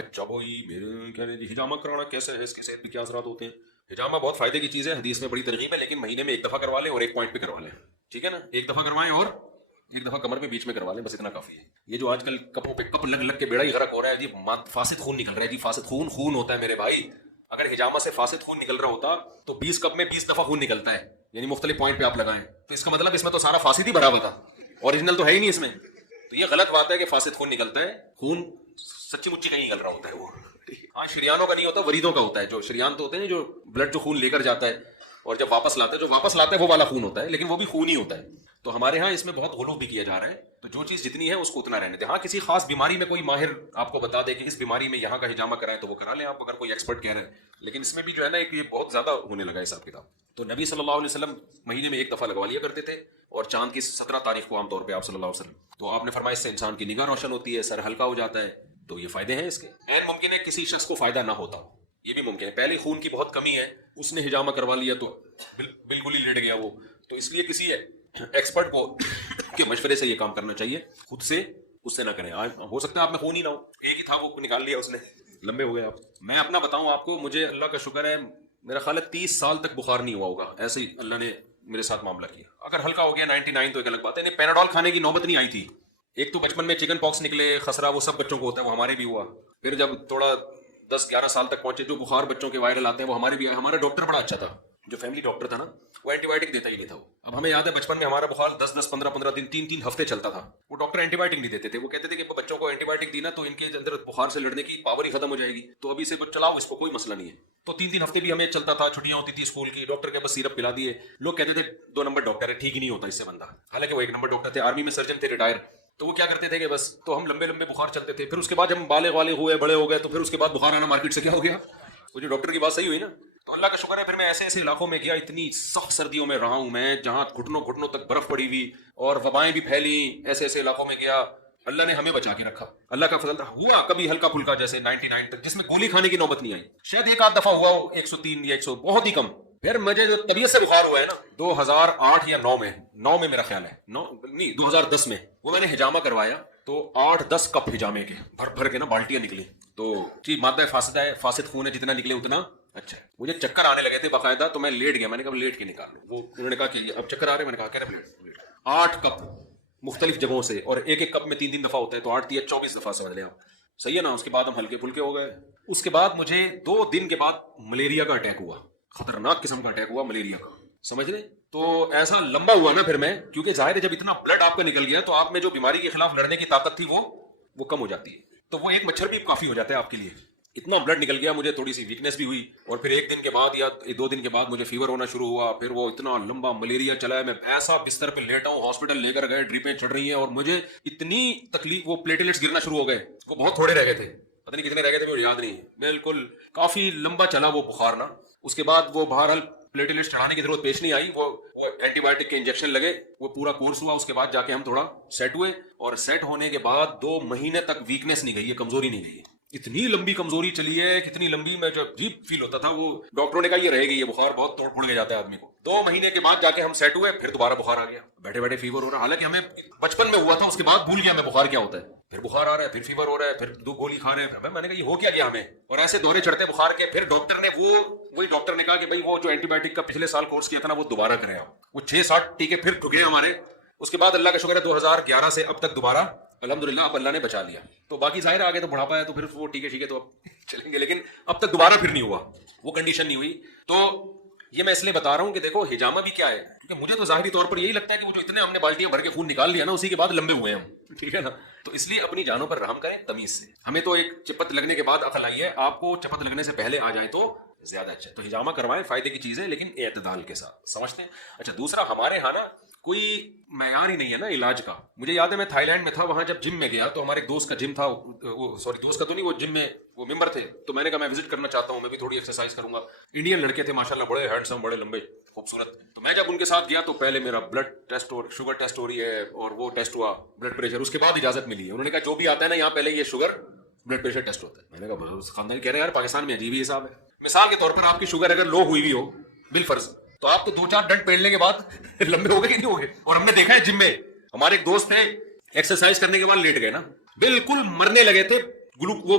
اچھا بھائی میرے کہنے جی ہجامہ کرانا کیسے ہے، اس کے صحت پہ کیا اثرات ہوتے ہیں؟ ہجامہ بہت فائدے کی چیز ہے، حدیث میں بڑی ترغیب ہے، لیکن مہینے میں ایک دفعہ کروا لیں اور ایک پوائنٹ پہ کروا لیں، ٹھیک ہے نا؟ ایک دفعہ کروائیں اور ایک دفعہ کمر پہ بیچ میں کروا لیں، بس اتنا کافی ہے۔ یہ جو آج کل کپوں پہ کپ لگ لگ کے بیڑا ہی غرق ہو رہا ہے جی، فاسد خون نکل رہا ہے جی، فاسد خون خون ہوتا ہے میرے بھائی۔ اگر ہجامہ سے فاسد خون نکل رہا ہوتا تو 20 کپ میں 20 دفعہ خون نکلتا ہے، یعنی مختلف پوائنٹ پہ آپ لگائیں، تو اس کا مطلب اس میں تو سارا فاسد ہی بھرا ہوا تھا، اوریجنل تو ہے ہی نہیں اس میں۔ تو یہ غلط بات ہے کہ فاسد خون نکلتا ہے، خون سچی مچی کہیں نکل رہا ہوتا ہے وہ۔ ہاں شریانوں کا نہیں ہوتا، وریدوں کا ہوتا ہے، جو شریان تو ہوتے ہیں جو بلڈ جو خون لے کر جاتا ہے اور جب واپس لاتا ہے، جو واپس لاتا ہے وہ والا خون ہوتا ہے، لیکن وہ بھی خون ہی ہوتا ہے۔ تو ہمارے ہاں اس میں بہت غلو بھی کیا جا رہا ہے، تو جو چیز جتنی ہے اس کو اتنا رہنے دیں۔ ہاں کسی خاص بیماری میں کوئی ماہر آپ کو بتا دے کہ اس بیماری میں یہاں کا ہجامہ کرائیں تو وہ کرا لیں آپ، اگر کوئی ایکسپرٹ کہہ رہے ہیں، لیکن اس میں بھی جو ہے نا ایک یہ بہت زیادہ ہونے لگا ہے حساب کتاب۔ تو نبی صلی اللہ علیہ وسلم مہینے میں ایک دفعہ لگوا لیا کرتے تھے، اور چاند کی 17 تاریخ کو عام طور پہ آپ صلی اللہ علیہ وسلم، تو آپ نے فرمایا اس سے انسان کی نگاہ روشن ہوتی ہے، سر ہلکا ہو جاتا ہے، تو یہ فائدے ہیں اس کے۔ غیر ممکن ہے کسی شخص کو فائدہ نہ ہوتا ہو، یہ بھی ممکن ہے، پہلے خون کی بہت کمی ہے، اس نے ہجامہ کروا لیا تو بالکل ہی لیٹ گیا وہ، تو اس لیے کسی ایکسپرٹ کو کے مشورے سے یہ کام کرنا چاہیے، خود سے اس سے نہ کریں۔ ہو سکتا ہے آپ میں خون ہی نہ ہو، ایک ہی تھا وہ نکال لیا اس نے، لمبے ہو گئے آپ۔ میں اپنا بتاؤں آپ کو، مجھے اللہ کا شکر ہے میرا خیال ہے 30 سال تک بخار نہیں ہوا ہوگا، ایسے ہی اللہ نے میرے ساتھ معاملہ کیا۔ اگر ہلکا ہو گیا 99 تو ایک الگ بات ہے، نہیں پیناڈول کھانے کی نوبت نہیں آئی تھی۔ ایک تو بچپن میں چکن پاکس نکلے، خسرہ، وہ سب بچوں کو ہوتا ہے، وہ ہمارے بھی ہوا۔ پھر جب تھوڑا 10-11 سال تک پہنچے، جو بخار بچوں کے وائرل آتے ہیں وہ ہمارے بھی آئے۔ ہمارا ڈاکٹر بڑا اچھا تھا، جو فیملی ڈاکٹر تھا نا، وہ اینٹی بایوٹک دیتا ہی نہیں تھا وہ۔ اب ہمیں یاد ہے بچپن میں ہمارا بخار 10-10 15-15 دن 3-3 ہفتے چلتا تھا، وہ ڈاکٹر اینٹی بایوٹک نہیں دیتے تھے، وہ کہتے تھے کہ بچوں کو اینٹی بایوٹک دی نا تو ان کے اندر بخار سے لڑنے کی پاور ہی ختم ہو جائے گی، تو ابھی سے چلاؤ اس کو، کوئی مسئلہ نہیں ہے۔ تو 3-3 ہفتے بھی ہمیں چلتا تھا، چھٹیاں ہوتی تھی اسکول کی، ڈاکٹر کے بس سیرپ پلا دیے، لوگ کہتے تھے 2 نمبر ڈاکٹر ہے، ٹھیک ہی نہیں ہوتا اس سے بندہ، حالانکہ وہ 1 نمبر ڈاکٹر تھے، آرمی میں سرجن تھے، ریٹائر۔ تو وہ کیا کرتے تھے کہ بس، تو ہم لمبے لمبے بخار چلتے تھے، پھر اس کے بعد جب ہم بالغ والے ہوئے، بڑے ہو گئے، تو پھر اس کے بعد بخار آنا مارکیٹ سے کیا ہو گیا، وہ جو ڈاکٹر کی بات صحیح ہوئی نا۔ تو اللہ کا شکر ہے پھر میں ایسے ایسے علاقوں میں گیا، اتنی سخت سردیوں میں رہا ہوں میں، جہاں گھٹنوں گھٹنوں تک برف پڑی ہوئی اور وبائیں بھی پھیلی، ایسے ایسے علاقوں میں گیا، اللہ نے ہمیں بچا کے رکھا، اللہ کا فضل ہوا۔ کبھی ہلکا پھلکا جیسے 99 تک، جس میں گولی کھانے کی نوبت نہیں آئی، شاید ایک آدھ دفعہ ہوا ہو 103 یا 100، بہت ہی کم۔ پھر مجھے جو طبیعت سے بخار ہوا ہے نا 2008 یا 9 میں میرا خیال ہے، 9 نہیں 2010 میں، وہ میں نے ہجامہ کروایا، تو 8-10 کپ ہجامے کے بھر بھر کے نا بالٹیاں نکلی، تو جی مادہ فاسدہ ہے، فاسد خون ہے، جتنا نکلے اتنا اچھا ہے۔ مجھے چکر آنے لگے تھے باقاعدہ، تو میں لیٹ گیا، میں نے کہا لیٹ کے نکال لوں، وہ انہوں نے کہا کہ اب چکر آ رہے ہیں، میں نے کہا کہ لیٹ۔ 8 کپ مختلف جگہوں سے، اور ایک ایک کپ میں 3 دفعہ ہوتا ہے، تو 8 یا 24 دفعہ سمجھ لیں آپ، صحیح ہے نا۔ اس کے بعد ہم ہلکے پھلکے ہو گئے۔ اس کے بعد مجھے 2 دن کے بعد ملیریا کا اٹیک ہوا، خطرناک قسم کا اٹیک ہوا ملیریا کا، سمجھ لیں۔ تو ایسا لمبا ہوا نا پھر میں، کیونکہ ظاہر ہے جب اتنا بلڈ آپ کا نکل گیا تو آپ میں جو بیماری کے خلاف لڑنے کی طاقت تھی وہ کم ہو جاتی ہے، تو وہ ایک مچھر بھی کافی ہو جاتا ہے آپ کے لیے۔ اتنا بلڈ نکل گیا، مجھے تھوڑی سی ویکنیس بھی ہوئی، اور پھر 1 دن کے بعد یا 2 دن کے بعد مجھے فیور ہونا شروع ہوا، پھر وہ اتنا لمبا ملیریا چلا ہے، میں ایسا بستر پہ لیٹا ہوں، ہاسپٹل لے کر گئے، ڈریپیں چڑھ رہی ہیں، اور مجھے اتنی تکلیف، وہ پلیٹلیٹس گرنا شروع ہو گئے، وہ بہت تھوڑے رہ گئے تھے، پتہ نہیں کتنے رہ گئے تھے مجھے یاد نہیں، بالکل کافی لمبا چلا وہ بخار نا۔ اس کے بعد وہ بہرحال پلیٹلیٹس چڑھانے کی ضرورت پیش نہیں آئی، وہ اینٹی بایوٹک کے انجیکشن لگے، وہ پورا کورس ہوا، اس کے بعد جا کے ہم تھوڑا سیٹ ہوئے، اور سیٹ ہونے کے بعد 2 مہینے تک ویکنیس نہیں گئی ہے، کمزوری نہیں گئی ہے۔ اتنی لمبی کمزوری چلی ہے، کتنی لمبی، میں جو عجیب فیل ہوتا تھا، وہ ڈاکٹروں نے کہا یہ رہے گی، یہ بخار بہت توڑ پھوڑ کے جاتا ہے آدمی کو۔ 2 مہینے کے بعد جا کے ہم سیٹ ہوئے، پھر دوبارہ بخار آ گیا، بیٹھے بیٹھے فیور ہو رہا، حالانکہ ہمیں بچپن میں ہوا تھا، اس کے بعد بھول گیا میں بخار کیا ہوتا ہے، پھر بخار آ رہا ہے، پھر فیور ہو رہا ہے، پھر 2 گولی کھا رہے ہیں، میں نے کہا یہ ہو کیا گیا ہمیں، اور ایسے دورے چڑھتے بخار کے۔ پھر ڈاکٹر نے وہی ڈاکٹر نے کہا کہ بھائی وہ جو اینٹی بایوٹک کا پچھلے سال کورس کیا تھا نا وہ دوبارہ کریں آپ، وہ 6-7 ٹیکے پھر ٹھکے ہمارے۔ اس کے بعد اللہ کا شکر ہے 2011 سے اب تک دوبارہ الحمدللہ اب اللہ نے بچا لیا۔ تو باقی ظاہر آگے تو بڑھاپا ہے، تو پھر وہ ٹھیک ہے تو اب چلیں گے، لیکن اب تک دوبارہ پھر نہیں ہوا، وہ کنڈیشن نہیں ہوئی۔ تو یہ میں اس لیے بتا رہا ہوں کہ دیکھو ہجامہ بھی کیا ہے، کیونکہ مجھے تو ظاہری طور پر یہی لگتا ہے کہ وہ جو اتنے ہم نے بالٹیاں بھر کے خون نکال لیا نا، اسی کے بعد لمبے ہوئے ہم، ٹھیک ہے نا۔ تو اس لیے اپنی جانوں پر رحم کریں تمیز سے۔ ہمیں تو ایک چپت لگنے کے بعد عقل آئی ہے، آپ کو چپت لگنے سے پہلے آ جائے تو زیادہ اچھا، تو ہجامہ کروائیں، فائدے کی چیز ہے، لیکن اعتدال کے ساتھ، سمجھتے ہیں۔ اچھا دوسرا، ہمارے ہاں نا کوئی معیار ہی نہیں ہے نا علاج کا۔ مجھے یاد ہے میں تھائی لینڈ میں تھا، وہاں جب جم میں گیا تو ہمارے ایک دوست کا جم تھا، دوست کا تو نہیں، وہ جم میں وہ ممبر تھے، تو میں نے کہا میں وزٹ کرنا چاہتا ہوں، میں بھی تھوڑی ایکسرسائز کروں گا۔ انڈین لڑکے تھے ماشاءاللہ، بڑے ہینڈسم، بڑے لمبے خوبصورت۔ تو میں جب ان کے ساتھ گیا تو پہلے میرا بلڈ ٹیسٹ اور شوگر ٹیسٹ ہو رہی ہے، اور وہ ٹیسٹ ہوا بلڈ پریشر، اس کے بعد اجازت ملی ہے۔ انہوں نے کہا جو بھی آتا ہے نا یہاں پہلے یہ شوگر بلڈ پریشر ٹیسٹ ہوتا ہے۔ میں نے کہا خاندان کہہ رہے ہیں یار پاکستان میں عجیب ہی حساب ہے۔ مثال کے طور پر آپ کی شوگر اگر لو ہوئی بھی ہو بالفرض، تو آپ تو 2-4 ڈنڈ پیڑنے کے بعد لمبے ہو گئے کہ نہیں ہو گئے؟ اور ہم نے دیکھا ہے جم میں ہمارے ایک دوست تھے، ایکسرسائز کرنے کے بعد لیٹ گئے نا، بالکل مرنے لگے تھے، وہ